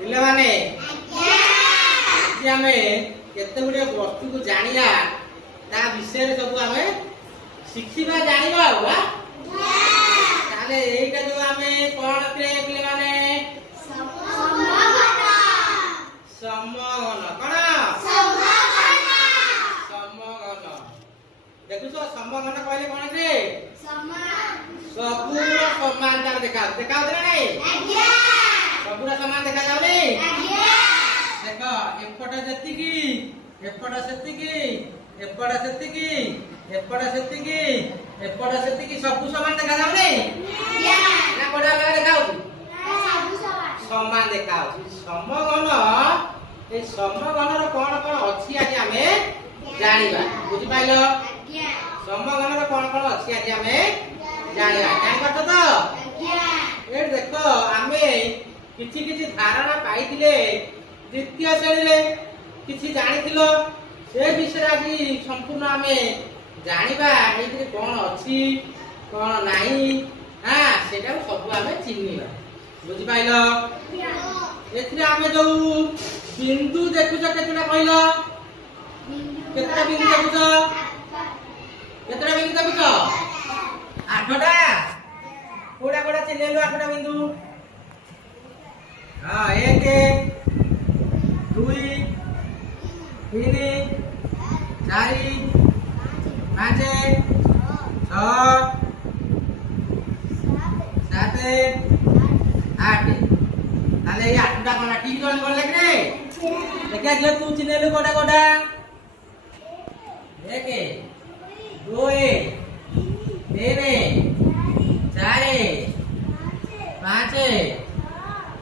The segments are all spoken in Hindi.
ପିଲାମାନେ ଆଜି ଆମେ କେତେ ଗୁଡ଼ିଏ ବସ୍ତୁକୁ ଜାଣିବା ତା ବିଷୟରେ ସବୁ ଆମେ ଶିଖିବା ଜାଣିବା ଆଉ ତାହେଲେ ଏଇଟା ଯୋଉ ଆମେ କଣ ପିଲାମାନେ ସମଘନ କଣ ସମଘନ ଦେଖୁଛ ସମଘନ କହିଲେ କଣ ଯେ ସବୁର ସମାନ ତାର ଦେଖାଉଛି ନା ନାଇଁ ସବୁର ସମାନ ଦେଖା ଯାଉନି ଦେଖ ଏପଟ ଯେତିକି ଏପଟ ସେତିକି ଏପଟ ସେତିକି ଏପଟ ସେତିକି ଏପଟ ସେତିକି ସବୁ ସମାନ ଦେଖା ଯାଉନି ନା କୋଉଟା ଅଲଗା ଦେଖାଉଛି ସମାନ ଦେଖାଉଛି ସମଘନ এই সমঘনର କଣ କଣ ଅଛି ଆଜି ଆମେ ଜାଣିବା ବୁଝିପାରିଲ ସମଘନର କଣ କଣ ଅଛି ଆଜି ଆମେ ଜାଣିବା ଜାଣିପାରୁଛ ତ ଏ ଦେଖ ଆମେ କିଛି କିଛି ଧାରଣା ପାଇଥିଲେ ଦ୍वितीय ଶ୍ରେଣୀରେ କିଛି ଜାଣିଥିଲ ସେ ବିଷୟରେ ଆଜି ସମ୍ପୂର୍ଣ୍ଣ ଆମେ ଜାଣିବା ଏଇଥିରେ କଣ ଅଛି କଣ ନାହିଁ ସେଟାକୁ ସବୁ ଆମେ ଚିହ୍ନିବା ବୁଝିପାରିଲ ଏଥିରେ ଆମେ ଯୋଉ बिंदु देखुछ केतटा कहलो केतटा बिंदु देखुछ केतटा बिंदु देखुछ 8टा कोडा कोडा चिन्हलो 8टा बिंदु हां 1 2 3 4 5 6 7 8 তাহলে এই 8টা কোনা ঠিক জয়েন করলে কি রে দেখা দিও তুই চিনেলু কোটা কোটা 1 2 3 4 5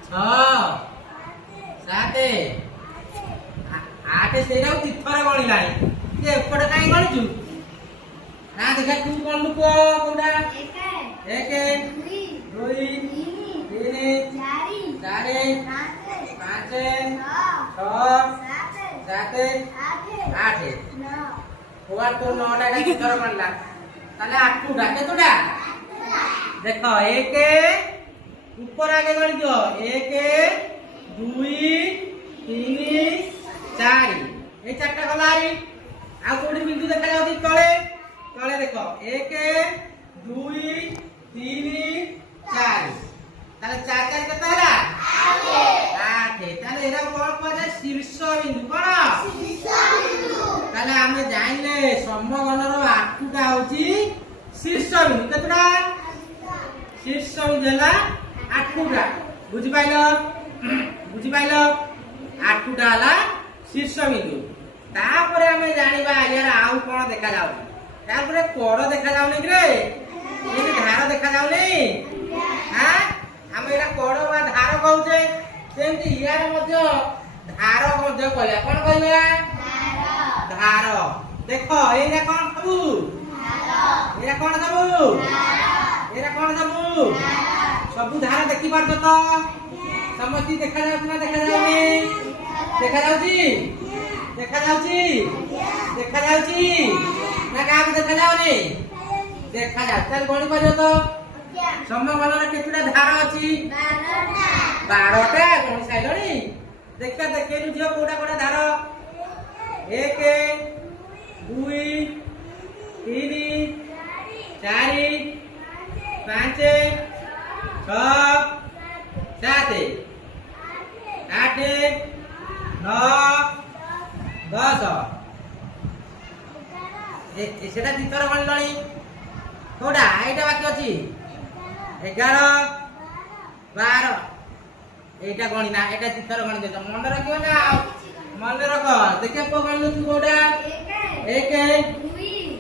6 7 8 ସେଇଟା ତିଥର ଗଣିଲାଣି ଯେ ଏପଟେ କାଇଁ ଗଣିଛୁ ନା ଦେଖା ତୁ ଗଣଲୁ କୋଟା 1 2 3 4 5 6 7 8 हुआ तो 9टा का किधर बनला ताले 8टा केतोटा देखो 1 ऊपर आगे गण दियो 1 2 3 4 ए चारटा गलारी आ कोडी बिंदु देखा जाउती तळे तळे देखो 1 2 3 4 তাহলে 4 4 কত হলা 8 তাহলে এরা কোন কোন শীর্ষ বিন্দু কোন শীর্ষ বিন্দু তাহলে আমি জানলে সমঘনর 8টা হচ্ছে শীর্ষ বিন্দু কতটা শীর্ষ বিন্দু হলা 8টা বুঝি পাইল 8টা হলা শীর্ষ বিন্দু তারপরে আমি জানিবা ইয়ার আউ কোন দেখা যাও তারপরে কোড় দেখা যাওনি রে এই ধার দেখা যাওনি হ্যাঁ আমি এটা কোড় বা ধার কହୁଛେ সেমতি ইয়ার মধ্য ধার মধ্য কইলা কোন কইলা ধার দেখো এইটা কোন সবু ধার এরা কোন সবু ধার এরা কোন সবু সবু ধার দেখি পারছ তো সমস্তি দেখা যাচ্ছে না দেখা যায়নি দেখা যাচ্ছে দেখা যাচ্ছে দেখা যাচ্ছে না কাকে দেখা যায়নি দেখা যাচ্ছে তাহলে গণি পারছ তো সমঘনର କେତେଟା ଧାର ଅଛି 12ଟା ଗଣି ସାଇଲଣି ଦେଖିବା ଦେଖେଇଲୁ ଝିଅ କୋଉଟା କୋଉଟା ଧାର 1 2 3 4 5 6 7 8 9 10 ସେଟା ଦିଥର ଗଣିଲଣି କୋଉଟା ଏଇଟା ବାକି ଅଛି 11 12 এইটা গণি না এটা দ্বিতীয় গণি দেছ মনে রাখিব না মনে রাখ দেখে কো গণলু তু কোডা 1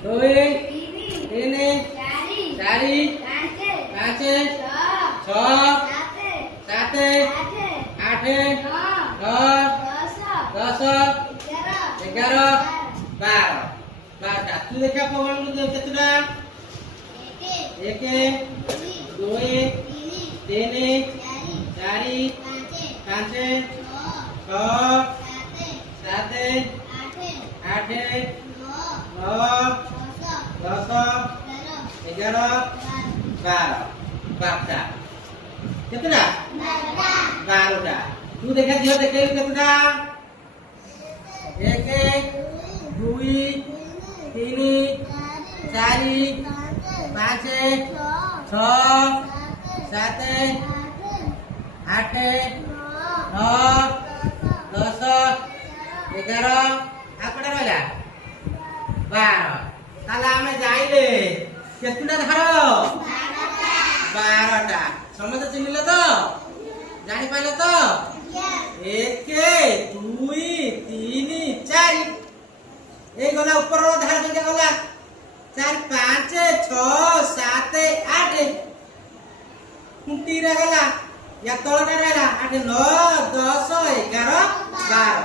2 3 4 5 6 7 8 9 10 11 12 तू देखा को गणलु केतटा 1 2 3 4 5 6 7 8 9 10 11 12 12टा केतटा 12टा तू देखा झील देखे केतुटा 1 2 3 4 5 6 7 8 9 10 11 आपड़ा रहला 12 ताला हमें जाइले केतुटा धार 12टा समझ चिन्हिल तो जानी पाइल तो 1 2 3 4 ए गला ऊपर रो धार केते गला 4 5 6 7 8 कुंटी रे गला या तळटा रहला 8 9 10 11 12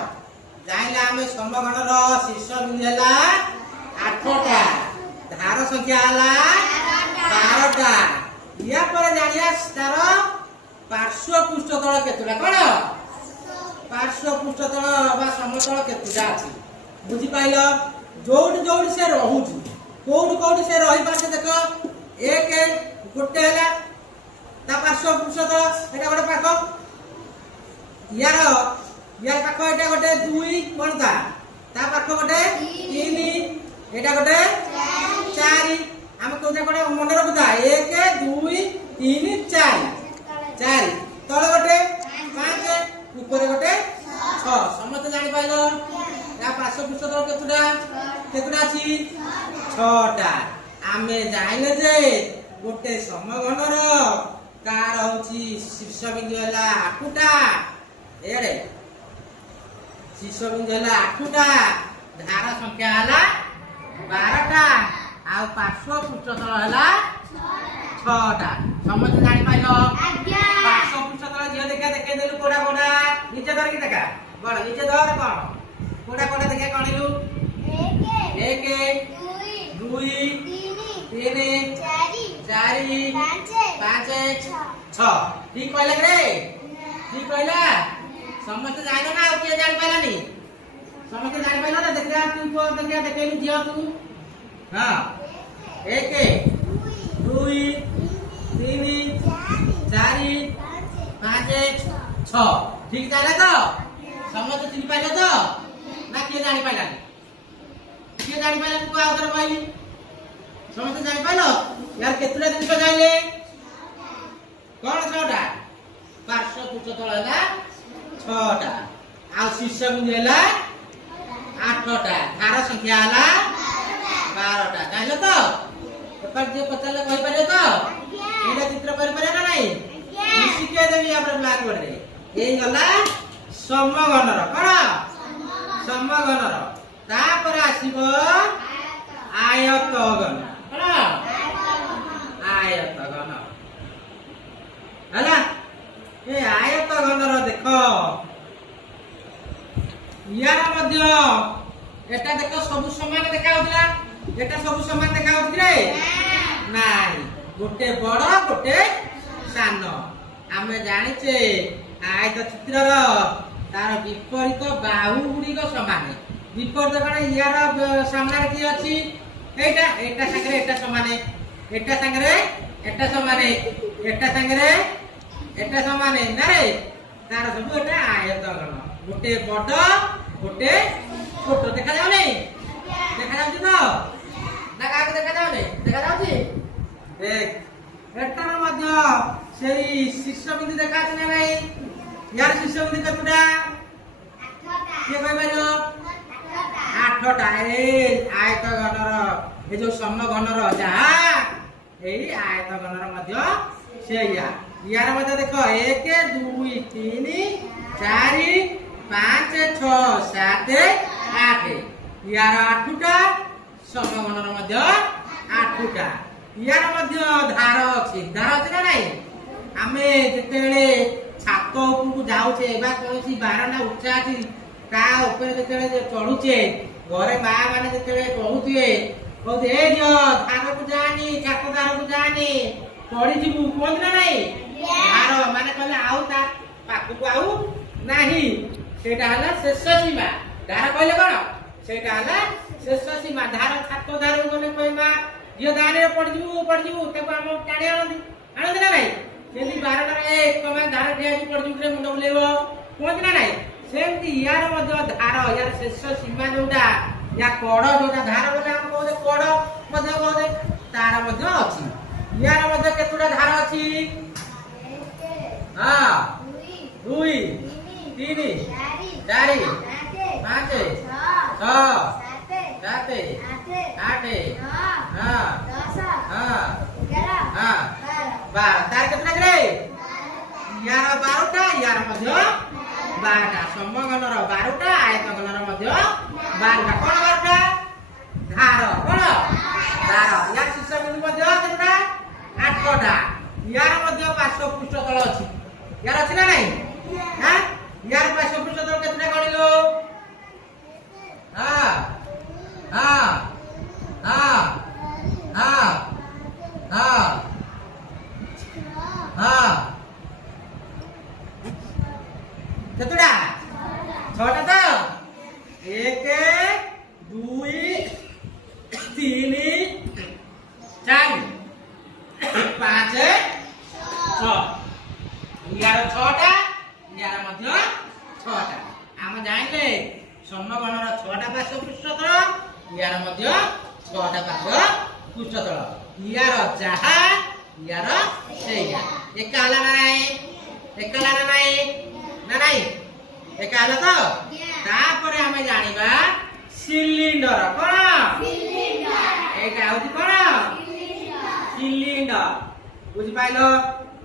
जाइला हमें समगण रो शीर्ष बिंदु हला 8टा धार संख्या हला 12टा या पर जानिया तार पार्श्व पृष्ठतल केतुटा कोन पार्श्व पृष्ठतल बा समतल केतुटा अछि बुझी पाइलो जोड जोड से रहउछु कोड से रही पाछे देखो 1 गोटे हला ता पार्श्व पृष्ठतल एटा गोटे पाखो यार पाखो एटा गोटे 2 कोन ता पाखो गोटे 3 एटा गोटे 4 हम कोदा कोडे मन रखुता 1 2 3 4 4 तळ गोटे 5 ऊपर गोटे 6 समस्त जानि पाइलो या पार्श्व पृष्ठतल केतुटा अछि 6टा आमे जाइले जे गोटे समघनर कार होछि शीर्ष बिंदु हला 8टा एडे शीर्ष बिंदु हला 8टा धार संख्या हला 12टा आ पार्श्व पृष्ठतल हला 6टा समझ जानि पाइलो पार्श्व पृष्ठतल जे देखे देलु कोडा कोडा नीचे धर के देखा बड़ नीचे धर कोन कोडा देखे कणिलु 1 2 3 4 5 6 ठीक कहले रे ठीक कहला समस्त जानो ना के जान पालानी समस्त जान पाला ना देखा तू को देखेलु दियो तू हां 1 2 3 4 5 6 ठीक जाले तो समस्त चिन पाइले तो ना के जानि पाइलानी के जानि पाइला तू आउतर पाइली समस्त जानि पाइलो यार केतुला दिन को जाइले कोन 6टा पार्श्व पृष्ठतल हला 6टा आ शीर्ष बिंदु हला 8टा धार संख्या हला 12टा जाइलो तो पेपर जे पचाले कहि पारे तो एटा चित्र कर पारे ना नहीं निश्चित देबी आपन ब्लैक बोर्ड रे एई गला समघनर कोन समघनर तापर आसीबो आयतघन कोन आयतघन हला ए आयतघनर देखो यार मध्य एटा देखो सब समान देखा होतला एटा सब समान देखा होत रे नाही गोटे बड़ गोटे सान आमे जानिचे आयत चित्रर तार विपरीत बाहु गुडी को समान विपरीत कने यार सामने की अछि एटा संगे एटा समान एटा संगे एटा समान एटा संगे एटा समान ना रे तार सब एटा आयतघन गोटे बड़ गोटे छोट देखा जाउ नै देखा जाउ तो ना का देखा जाउ नै देखा जाउ छी देख एटार मध्य सेई शीर्ष बिंदु देखा छै ना नहीं यार शीर्ष बिंदु केतुटा 8टा के कहि पारो 8टा ए आयतघनर ए जो समघनर जहा ए आयतघनर मध्य सेया यार मध्य देखो 1 2 3 4 5 6 7 8 यार 8टा समघनर मध्य 8टा यार मध्य धार अछि ना नहीं आमे जेतेले छात उपरକୁ जाउछे बा कोनसी बारना उच्चा अछि ता ऊपर जेतेले चढुछे घरे बा माने जेतेले कहउतिए कहउते ए जो धार को जानी छात धार को जानी पड़ी जीवु कोन ना नहीं धार माने कहले आउ ता पाकु को आउ नाही सेटा हला शेष सीमा धार कहले कोन सेटा हला शेष सीमा धार छात धार कोने कहबा जे दाने पड़ जीवु ते हम टाणी आनंदी ना नहीं जेदी 12 टा ए कमे धार ठिया जी पड़ जीवु रे मुंड बुलेबो କୁହନ୍ତି ନା ନାଇଁ ସେମିତି ୟାର ମଧ୍ୟ ଧାର ୟାର ଶେଷ ସୀମା ଯୋଉଟା ୟା କଡ଼ ଯୋଉଟା ଧାର ବୋଲି ଆମେ କହୁଛେ କଡ଼ ମଧ୍ୟ କହୁଛେ ତାର ମଧ୍ୟ ଅଛି ୟାର ମଧ୍ୟ କେତେଟା ଧାର ଅଛି ହଁ 2 3 4 5 6 7 8 ହଁ 12 ତାର କେତେଟା ରେ यार 12टा यार मध्य 12टा समगणर 12टा आयतगणर मध्य 12टा कोन 12टा धार कोन धार यार शीर्ष बिंदु मध्य केतना 8टा यार मध्य पार्श्व पृष्ठ तल अछि यार अछि ना नहीं हां यार पार्श्व पृष्ठ तल केतना गणिलो हां हां हां हां हां हां केतुड़ा 6टा तो 1 2 3 4 5 6 यार 6टा यार मध्य 6टा हम जानिले समगणर 6टा पार्श्व पृष्ठतल यार मध्य 6टा पार्श्व पृष्ठतल यार जहा यार सेया एकाला नाही एकाला नाही ना नहीं एक आला तो तापर हमें जानिबा सिलिंडर कोन सिलिंडर एक आउती कोन सिलिंडर बुझि पाइलो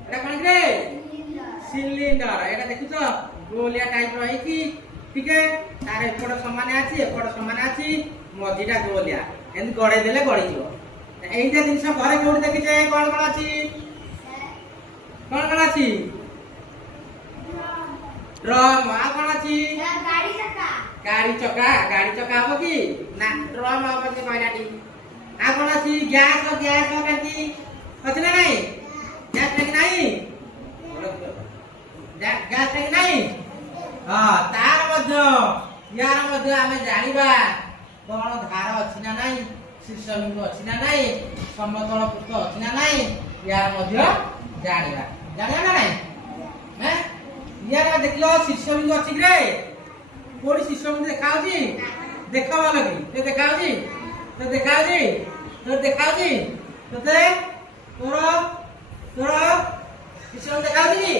एटा कोन रे सिलिंडर एटा देखुछो गोलिया टाइप रो हेकी ठीक है तार एपड़ समान अछि एपड़ समान अछि मझीटा गोलिया एंद गड़े देले गड़ी जिवो एइटा जिंस घरे कोड देखि जे कोन कोन अछि ड्रम आ कोन अछि गाड़ी चक्का हो कि ना ड्रम हो कि कहलाटी आ कोन अछि गैस काकी अछि ना नहीं गैस काकी नहीं गैस काकी नहीं हां तार मध्य यार मध्य हमें जानिबा कोन धार अछि ना नहीं शीर्ष बिंदु अछि ना नहीं समतल पृष्ठ अछि ना नहीं यार मध्य जानिबा ना नहीं हैं यार देखलो शीर्ष बिंदु अछि रे कोडी शीर्ष बिंदु देखाउची देखावा लगी ते देखाउची तो देखाउची तोते तोर शीर्ष बिंदु देखाउची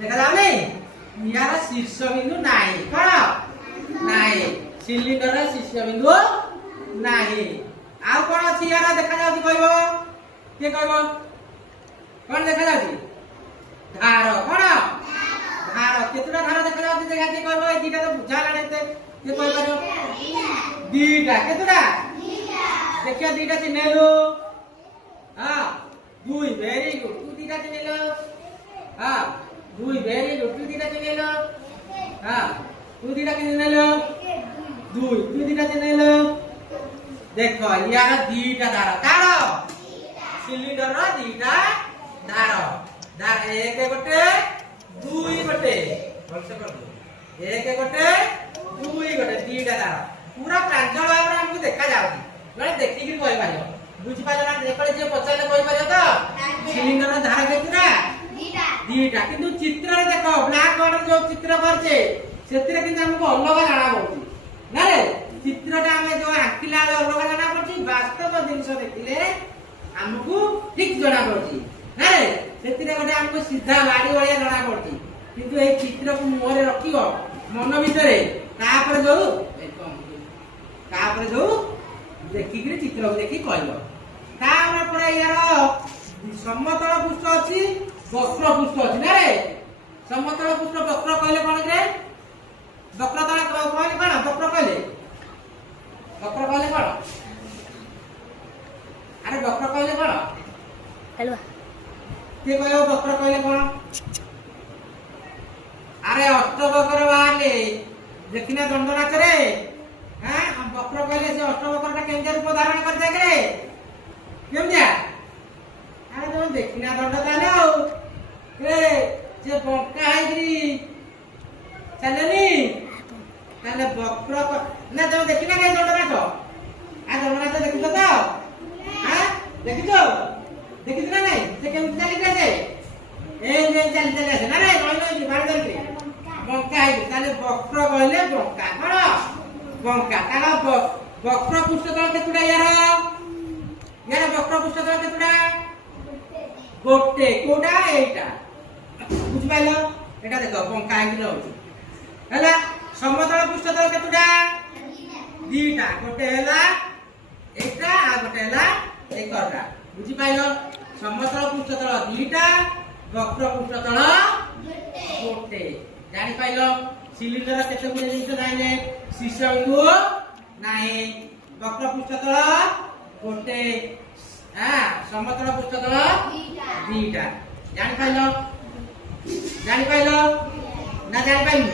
देखा जाउ नहीं यार शीर्ष बिंदु नाही कोन नाही सिलिंडर शीर्ष बिंदु नाही आ कोन अछि यार देखा जाउची कहबो के कहबो कोन देखा जाउची धार कोन धार केतुरा धार देखा जाउची देखा के कहबो ए दीटा तो बुझा लाते के कह पारो दीटा केतुरा देखियो दीटा चिन्हलो हां 2 वेरी गुड तू दीटा चिन्हलो हां 2 वेरी गुड तू दीटा चिन्हलो हां तू दीटा चिन्हलो 2 तू दीटा चिन्हलो देखो यार दीटा धार तार सिलिंडर रो दीटा धार धार एक गोटे 2 गोटे बोलसे कर दो एक गोटे 2 गोटे दीटा धार पूरा प्रांजल भाव हमको देखा जाउची माने देखि कि कहि पारियो बुझि पाइलो ना एकले जे पचाले कहि पारियो तो सिलिंडर रो धार केतुरा दीटा किंतु चित्र रे देखो ब्लैक बोर्ड जो चित्र करछे सेतिरे किंतु हमको अलग जाना पड़ती ना रे चित्रटा हमें जो आंकिला अलग जाना पड़ती वास्तव जिंस देखिले हमको ठीक जाना पड़ती ना रे सेतिरे गोटे हमको सीधा बाड़ी वालिया जाना पड़ती किंतु ए चित्र को मुहरे रखियो मन भीतरे तापर जो देखि कि चित्र को देखि कहलो तापर परे यार समतल पृष्ठ अछि वक्र पृष्ठ अछि ना रे समतल पृष्ठ वक्र कहले कोन रे वक्र तळ कहले कोन वक्र कहले कोन अरे वक्र कहले कोन हेलो के कहयो वक्र कहले कोन अरे अष्टवक्र बाले देखिना दंड नाच रे हां हम वक्र कहले से अष्टवक्रटा केंद्र रूप धारण करते रे केमजा अरे तुम देखिना दंड ताले आ ए जे बंका हाइग्री चलेनी ताले वक्र ना तुम देखिना के दंड नाच आ दंड नाच देखितो तो हां देखितो देखितो ना नहीं से केम चली जाए ए जे चली जाए ना रे कोई नहीं बाहर चल के ବଙ୍କା ହେଇଛି ତାହେଲେ ବକ୍ର କହିଲେ ବଙ୍କା କଣ ବଙ୍କା ତାର ବକ୍ର ପୃଷ୍ଠତଳ କେତେଟା ୟାର ବକ୍ର ପୃଷ୍ଠତଳ କେତେଟା ଗୋଟେ କୋଉଟା ଏଇଟା ବୁଝିପାରିଲ ଏଟା ଦେଖ ବଙ୍କା ହେଇକି ରହୁଛି ହେଲା ସମତଳ ପୃଷ୍ଠତଳ କେତେଟା ଦିଟା ଗୋଟେ ହେଲା ଏଇଟା ଆଉ ଗୋଟେ ହେଲା এই করটা বুঝি পাইলো সমতল পৃষ্ঠতল দুইটা বক্র পৃষ্ঠতল গোটে জানি পাইলো সিলিন্ডর কেতে গুলো জিনিস নাইলে শীর্ষবিন্দু নাই বক্র পৃষ্ঠতল গোটে হ্যাঁ সমতল পৃষ্ঠতল দুইটা জানি পাইলো না জানি পাইলু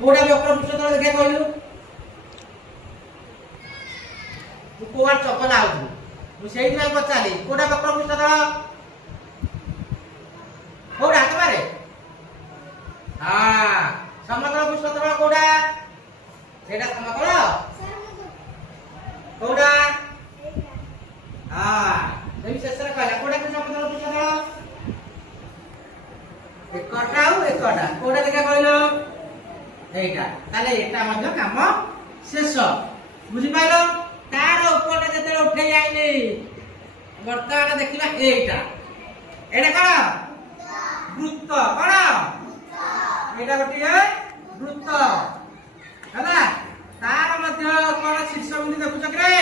কোডা বক্র পৃষ্ঠতল দেখে কইলু কোয়ার চপল আউতু সেইটাই পচালি কোটা বক্র পৃষ্ঠতল কোটা তোমারে হ্যাঁ সমতল পৃষ্ঠতল কোটা সেটা সমতল কোটা হ্যাঁ তুমি শেষরে কইলা কোটা কি সমতল পৃষ্ঠতল একটাও একটা কোটা দেখা কইলো এইটা তাহলে এটা মধ্যে কাম শেষ বুঝি পাইলো তার উপরটা যেতে উঠে যায়নি বর্তমানে দেখিলা এইটা এটা কଣ বৃত্ত কଣ এটা গোটিয়ে বৃত্ত ହେଲା তার মধ্যে কোন শীর্ষবিন্দু দেখুছ রে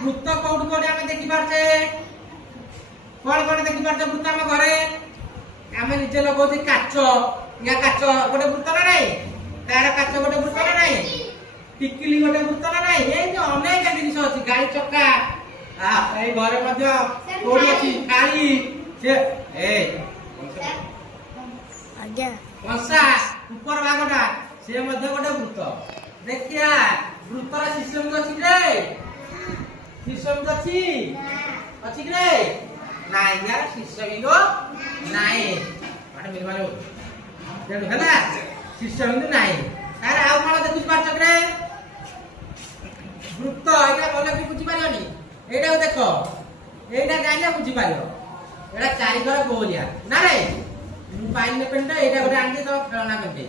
বৃত্ত কোউଠି কোউଠି ଆମେ দেখি পারছে কোন দেখি পারছে বৃত্ত ଆମ ঘরে ଆମେ ନିଜେ ଲଗାଉଛେ କାଚ या काच गोटे बृत्त ना नहीं तार काच गोटे बृत्त ना नहीं टिकिली गोटे बृत्त ना नहीं ए जो अनेक जिनिस अछि गाड़ी चक्का ए घरे मध्ये कोडी अछि काली से ए आज्ञा पंसा ऊपर भागटा से मध्ये गोटे बृत्त देखिया बृत्तर शीर्षबिंदु अछि रे शीर्षबिंदु अछि रे नाही यार शीर्षबिंदु नाही पाठ मिलबाले तेणु है शीर्षबिंदु ना तार आउ कौन देखुच पार्थ रे वृत्त एटा बोले कि बुझी पारियोनी एटा देख एटा जानिले बुझी पारियो एटा चारि घर गोलिया ना रे मु पाइन ने पेंटा एटा गोटे आंटी तो खेलना पेंटे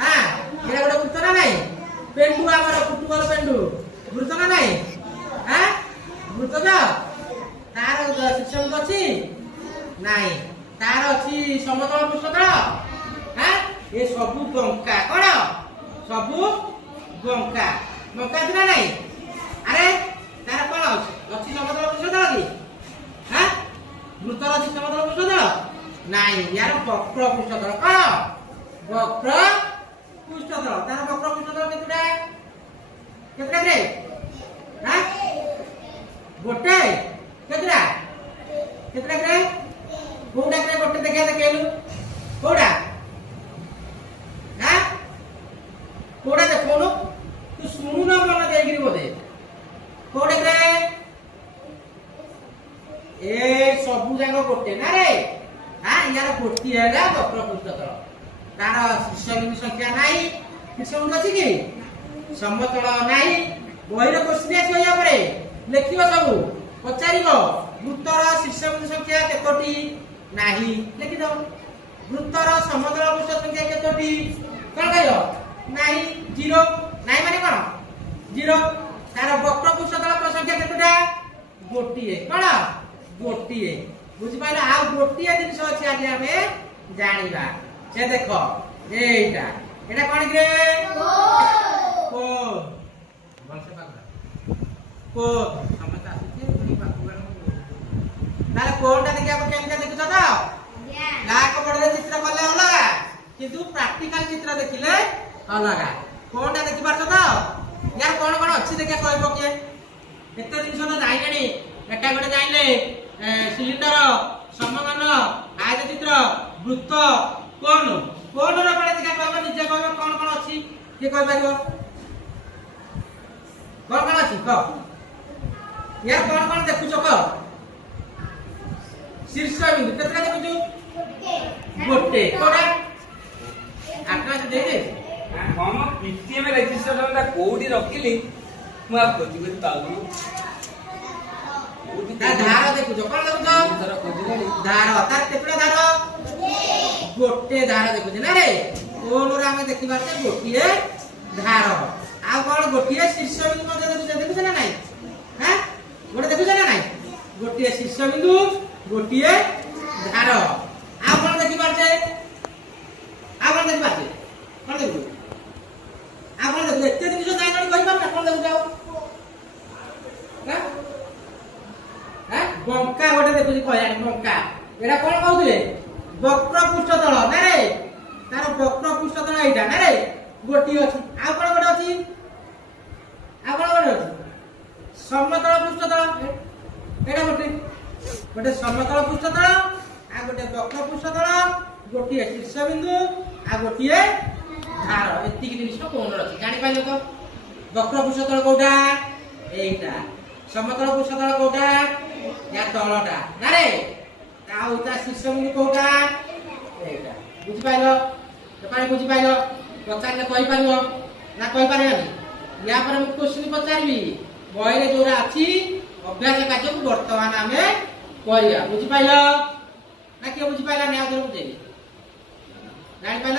हां एटा गोटे वृत्त ना नहीं पेंडु हमर फुटबॉल पेंडु वृत्त ना नहीं हां वृत्त तो तार शीर्षबिंदु अछि नाही तार अछि समतल पृष्ठतल हां ये सबु बंका कोन सबु बंका बंका दिना नहीं अरे तार कोन अछि समतल पृष्ठतल की हां वृत्तर अछि समतल पृष्ठतल नहीं यार वक्र पृष्ठतल कोन वक्र पृष्ठतल तार वक्र पृष्ठतल केतरा रे हां गोटे केतरा रे कोडा रे गोटे देखा देखेलु कोडा कोडा देखोनु तू सुनु ना मन देगिरी बोले कोडे रे ए सबु जांग गोटे ना रे हां यार गोटी हैला वक्र पृष्ठतल तार शीर्षबिंदु संख्या नाही शीर्षबिंदु अछि की समतल नाही बहिर क्वेश्चन अछि होया परे लिखिबो सबु पचारिबो वृत्तर शीर्षबिंदु संख्या केतोटी नाही लिखि दो वृत्तर समतल पृष्ठ संख्या केतोटी कोन कहयो नाही जीरो नाही माने कोन जीरो तार वक्र पृष्ठतल संख्या केतोटा गोटिए कोन गोटिए बुझि पाइला आ गोटिए जिनिस अछि आगे हमें जानिबा से देखो एटा एटा कोन रे को बलसे पागला को समझ आसी पुनी पागला ताले कोनटा देखि आप केनका देखिछ त लाख पढले चित्र कले होला किंतु प्रैक्टिकल चित्र देखिले अलगा कोनटा देखि पारछ त यार कोन कोन अछि देखा कहबो के एते दिन सना जाइलेनी एटा गडे जाइले सिलिंडर सममान आयत चित्र वृत्त कोन कोन रे पडे देखा कहबो निजे कहबो कोन कोन अछि के कह पारिबो कोन अछि क यार कोन कोन देखुछ क शीर्षबिंदु केतरा देखुछु गोटे कोडा आटा दे दे हम पीटीएम रजिस्ट्रेशन ता कोडी रखिली मु आप खोजी कर पाउली कोडी धार देखुछो कोन देखुछो धार खोजी गली धार तार केतरा धार गोटे धार देखुछ ना रे କୋଣରେ ଆମେ ଦେଖିପାରୁଛେ ଗୋଟିଏ ଧାର ଆଉ କଣ ଗୋଟିଏ ଶୀର୍ଷବିନ୍ଦୁ ମଧ୍ୟ ଦେଖୁଛ ନା ନାଇଁ ହାଁ ଗୋଟେ ଦେଖୁଛ ନା ନାଇଁ ଗୋଟିଏ ଶୀର୍ଷବିନ୍ଦୁ ଗୋଟିଏ ଧାର ଆଉ କଣ ଦେଖିପାରୁଛେ ଆଉ କଣ ଦେଖିପାରୁଛେ କଣ ଦେଖୁ ଆଉ କଣ ଦେଖୁ ଏତେ ଜିନିଷ ଜାଣିନି କହିପାରୁ ନା କଣ ଦେଖୁଛ ବଙ୍କା ଗୋଟେ ଦେଖୁଛି କହିଲାଣି ବଙ୍କା ଏଟା କଣ କହୁଥିଲେ ବକ୍ର ପୃଷ୍ଠତଳ ନା ରେ ତାର ବକ୍ର ପୃଷ୍ଠତଳ ଏଇଟା ନା ରେ ଗୋଟିଏ ଅଛି ଆଉ କଣ ଗୋଟେ ଅଛି ଆଉ କଣ ଗୋଟେ ଅଛି ସମତଳ ପୃଷ୍ଠତଳ ଏଇଟା ଗୋଟେ ସମତଳ ପୃଷ୍ଠତଳ ଆଉ ଗୋଟେ ବକ୍ର ପୃଷ୍ଠତଳ ଗୋଟିଏ ଶୀର୍ଷବିନ୍ଦୁ ଆଉ ଗୋଟିଏ ଧାର ଏତିକି ଜିନିଷ କୋଣରେ ଅଛି ଜାଣିପାରିଲ ତ ବକ୍ର ପୃଷ୍ଠତଳ କୋଉଟା ଏଇଟା ସମତଳ ପୃଷ୍ଠତଳ କୋଉଟା या तलटा ना रे ଆଉ ତା ଶୀର୍ଷବିନ୍ଦୁ କୋଉଟା ଏଇଟା ବୁଝି ପାଇଲ ତପାରେ ବୁଝି ପାଇଲ ପଚାରିଲେ କହି ପାରିବ ନା କହି ପାରିବାନି या पर ମୁଁ क्वेश्चन ପଚାରିବି ବହିରେ ଯୋଉରା ଅଛି ଅଭ୍ୟାସ କାର୍ଯ୍ୟକୁ ବର୍ତ୍ତମାନ ଆମେ କରିବା ବୁଝି ପାଇଲ ନା କିଏ ବୁଝି ପାଇଲା ନା ଆଉ ବୁଝେଇବି ଜାଣି ପାଇଲ